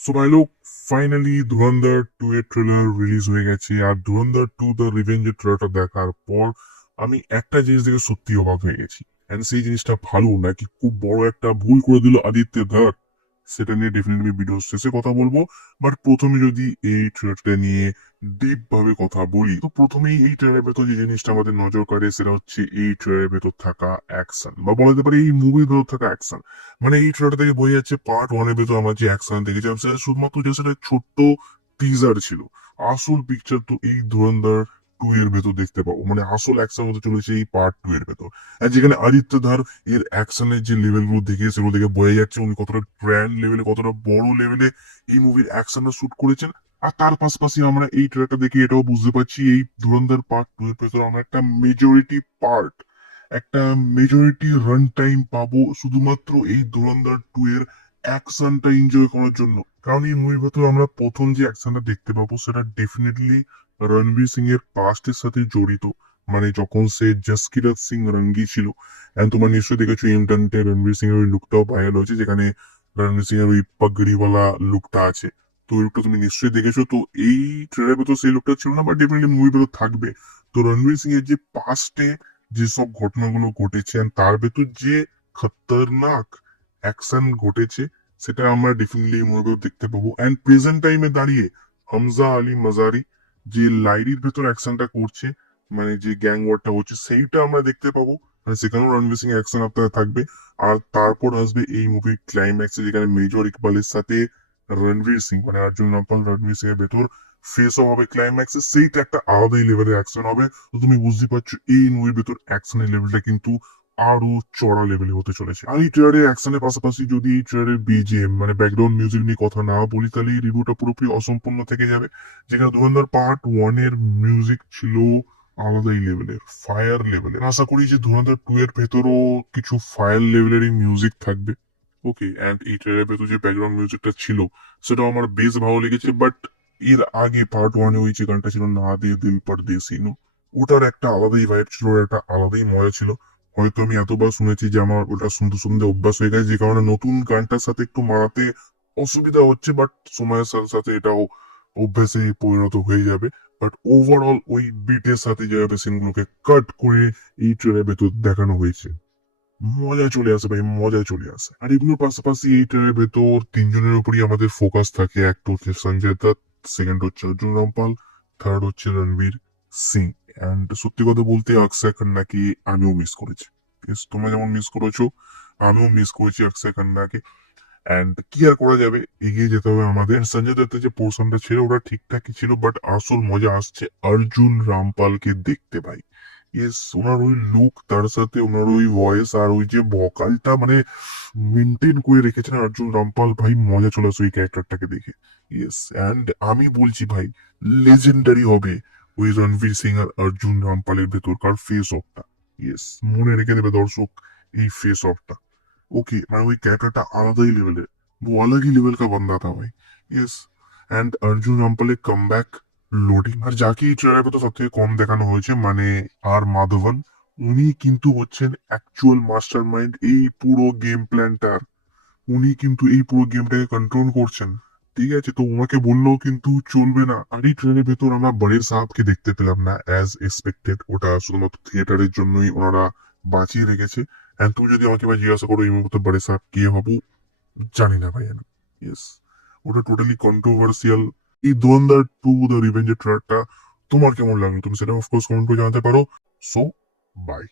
So ভাই লোক, finally ধুরন্ধর 2 এর ট্রেলার রিলিজ হয়ে গেছে। আর ধুরন্ধর 2 দ্য রিভেঞ্জ এর ট্রেলারটা দেখার পর আমি একটা জিনিস দেখে সত্যি অবাক হয়ে গেছি। এন্ড সেই জিনিসটা ভালো নাকি খুব বড় একটা ভুল করে দিল আদিত্য ধর, সেটা নিয়ে ডেফিনেটলি ভিডিও শেষে কথা বলবো। বাট প্রথমে যদি এই ট্রেলারটা নিয়ে ডিপ ভাবে কথা বলি, তো প্রথমেই এই ট্রেলারের ভেতর যে জিনিসটা আমাদের নজর কাড়ে সেটা হচ্ছে এই ট্রেলারের ভেতর থাকা অ্যাকশন, বা বলা যেতে পারে এই মুভির ভেতর থাকা অ্যাকশন। মানে এই ট্রেলারটা থেকে বোঝা যাচ্ছে পার্ট ওয়ান এর ভেতর আমরা যে অ্যাকশন দেখেছিলাম সেটা শুধুমাত্র জাস্ট একটা ছোট্ট টিজার ছিল। আসল পিকচার তো এই ধুরন্ধর 2 এর ভেতর দেখতে পাবো, মানে আসল অ্যাকশন হতে চলেছে এই পার্ট 2 এর ভেতর। আর যেখানে আদিত্য ধার এর অ্যাকশনের যে লেভেল গুলো দেখে সেগুলো দেখে বোঝা যাচ্ছে উনি কতটা গ্র্যান্ড লেভেলে, কতটা বড় লেভেলে এই মুভির অ্যাকশনটা শুট করেছেন। আর তার পাশাপাশি আমরা এই ট্রেলারটা দেখে এটাও বুঝতে পারছি এই ধুরন্ধর পার্ট 2 এর ভেতর আমরা একটা মেজরিটি পার্ট, একটা মেজরিটি রান টাইম পাবো শুধুমাত্র এই ধুরন্ধর 2 এর অ্যাকশনটা এনজয় করার জন্য। কারণ এই মুভির ভেতর আমরা প্রথম যে অ্যাকশনটা দেখতে পাবো সেটা ডেফিনেটলি রণবীর সিং এর পাস্টের সাথে জড়িত। মানে যখন সে জসকিরত সিং রঙ্গি ছিল। এন্ড তোমরা নিশ্চয়ই দেখেছো ইন্টারনেটে রণবীর সিং এর ওই লুকটাও ভাইরাল হয়েছে, যেখানে রণবীর সিং এর ওই পাগড়িওয়ালা লুকটা আছে। তো ওই লুকটা তুমি নিশ্চয়ই দেখেছো। তো এই ট্রেলারের ভেতর সেই লুকটা ছিল না, বাট ডেফিনেটলি মুভির ভেতর থাকবে। তো রণবীর সিং এর যে পাস্টে যেসব ঘটনাগুলো ঘটেছে and তার ভেতর যে খতরনাক অ্যাকশন ঘটেছে সেটা আমরা ডেফিনেটলি মুভিতে দেখতে পাবো। এন্ড প্রেজেন্ট টাইমে দাঁড়িয়ে হামজা আলী মাজারি যে লাইরির ভেতর অ্যাকশনটা করছে, মানে যে গ্যাং ওয়ারটা হচ্ছে সেইটা আমরা দেখতে পাবো। আর সেখানেও রণবীর সিং অ্যাকশন আপনারা থাকবে। আর তারপর আসবে এই মুভির ক্লাইম্যাক্সে, যেখানে মেজর ইকবালের সাথে রণবীর সিং মানে অর্জুন রামপাল রণবীর সিং এর ভেতর ফেস অফ হবে ক্লাইম্যাক্সে। সেইটা একটা আলাদাই লেভেলের অ্যাকশন হবে। তো তুমি বুঝতে পারছো এই মুভির ভেতর অ্যাকশনের লেভেলটা কিন্তু আরো চড়া লেভেলে হতে চলেছে। আর এই ট্রেলারের অ্যাকশনের পাশাপাশি যদি এই ট্রেলারের বিজিএম মানে ব্যাকগ্রাউন্ড মিউজিক নিয়ে কথা না বলি, তাহলে এই রিভিউটা পুরোপুরি অসম্পূর্ণ থেকে যাবে। যেখানে ধুরন্ধর পার্ট ওয়ান এর মিউজিক ছিল আলাদাই লেভেলের, ফায়ার লেভেলের। আশা করি যে ধুরন্ধর 2 এর ভেতরও কিছু ফায়ার লেভেলের মিউজিক থাকবে। ওকে, এন্ড এই ট্রেলারের ভেতর যে ব্যাকগ্রাউন্ড মিউজিকটা ছিল সেটাও আমার বেশ ভালো লেগেছে। বাট এর আগে পার্ট ওয়ানে ওই যে গানটা ছিল না দে দিল পরদেসি নু, ওটার একটা আলাদাই ভাইব ছিল, ওর একটা আলাদাই মজা ছিল। হয়তো আমি এতবার শুনেছি যে আমার ওটা শুনতে শুনতে অভ্যাস হয়ে গেছে, যে কারণে নতুন গানটার সাথে একটু মারাতে অসুবিধা হচ্ছে। বাট সময়ের সাথে সাথে এটাও অভ্যাসে পরিণত হয়ে যাবে। বাট ওভারঅল ওই বিটের সাথে যেভাবে সিনগুলোকে কাট করে এই ট্রেনের ভেতর দেখানো হয়েছে, মজা চলে আসে ভাই, মজা চলে আসে। আর এগুলোর পাশাপাশি এই ট্রেনের ভেতর তিনজনের উপরই আমাদের ফোকাস থাকে। একটা হচ্ছে সঞ্জয় দত্ত, সেকেন্ড হচ্ছে অর্জুন রামপাল, থার্ড হচ্ছে রণবীর সিং। এন্ড সত্যি কথা বলতে অক্ষয় খান্নাকে আমিও মিস করেছি। Yes, তোমরা যেমন মিস করেছো আমিও মিস করেছি অক্ষয় খান্নাকে। এন্ড কি আর করা যাবে, এগিয়ে যেতে হবে আমাদের। সঞ্জয় দত্তের যে পোর্শনটা ছিল ওটা ঠিকঠাকই ছিল, বাট আসল মজা আসছে অর্জুন রামপালকে দেখতে পাই। ইয়েস, ওনার ওই লুক, তার সাথে ওনার ওই ভয়েস আর ওই যে ভোকালটা মানে মেনটেন করে রেখেছেন অর্জুন রামপাল, ভাই মজা চলে আসে ওই ক্যারেক্টারটাকে দেখে। ইয়েস, এন্ড আমি বলছি ভাই লেজেন্ডারি হবে ওই রণবীর সিং আর অর্জুন রামপালের ভেতরকার ফেস অফটা। ইয়েস, মনে রেখে দেবে দর্শক এই ফেস অফটা। ओके, मैं वही कैरेक्टरটা আলাদাই লেভেলের, वो अलग ही लेवल का बंदा था भाई। यस, এন্ড অর্জুন রামপালের কামব্যাক লোডিং। আর যাকে এই ট্রেলারে তো সব থেকে কম দেখানো হয়েছে মানে আর মাধবন, উনি কিন্তু হচ্ছেন অ্যাকচুয়াল মাস্টার মাইন্ড এই পুরো গেম প্ল্যানটার। উনি কিন্তু এই পুরো গেমটাকে কন্ট্রোল করছেন। ঠিক আছে, তো ওনাকে বললেও কিন্তু চলবে না। আর এই ট্রেনের ভেতর আমরা বড়ের সাহাবকে দেখতে পেলাম না অ্যাজ এক্সপেক্টেড, ওটা শুধুমাত্র থিয়েটারের জন্যই ওনারা বাঁচিয়ে রেখেছে। এন্ড তুমি যদি আমাকে ভাই জিজ্ঞাসা করো এই মুহূর্তে বড়ে সাহেব কে হবো, জানি না ভাই আমি। ইয়েস, ওটা টোটালি কন্ট্রোভার্সিয়াল। এই ধুরন্ধর 2 দ্য রিভেঞ্জ ট্রেলারটা তোমার কেমন লাগলো তুমি সেটা অফকোর্স কমেন্ট করে জানাতে পারো। So by.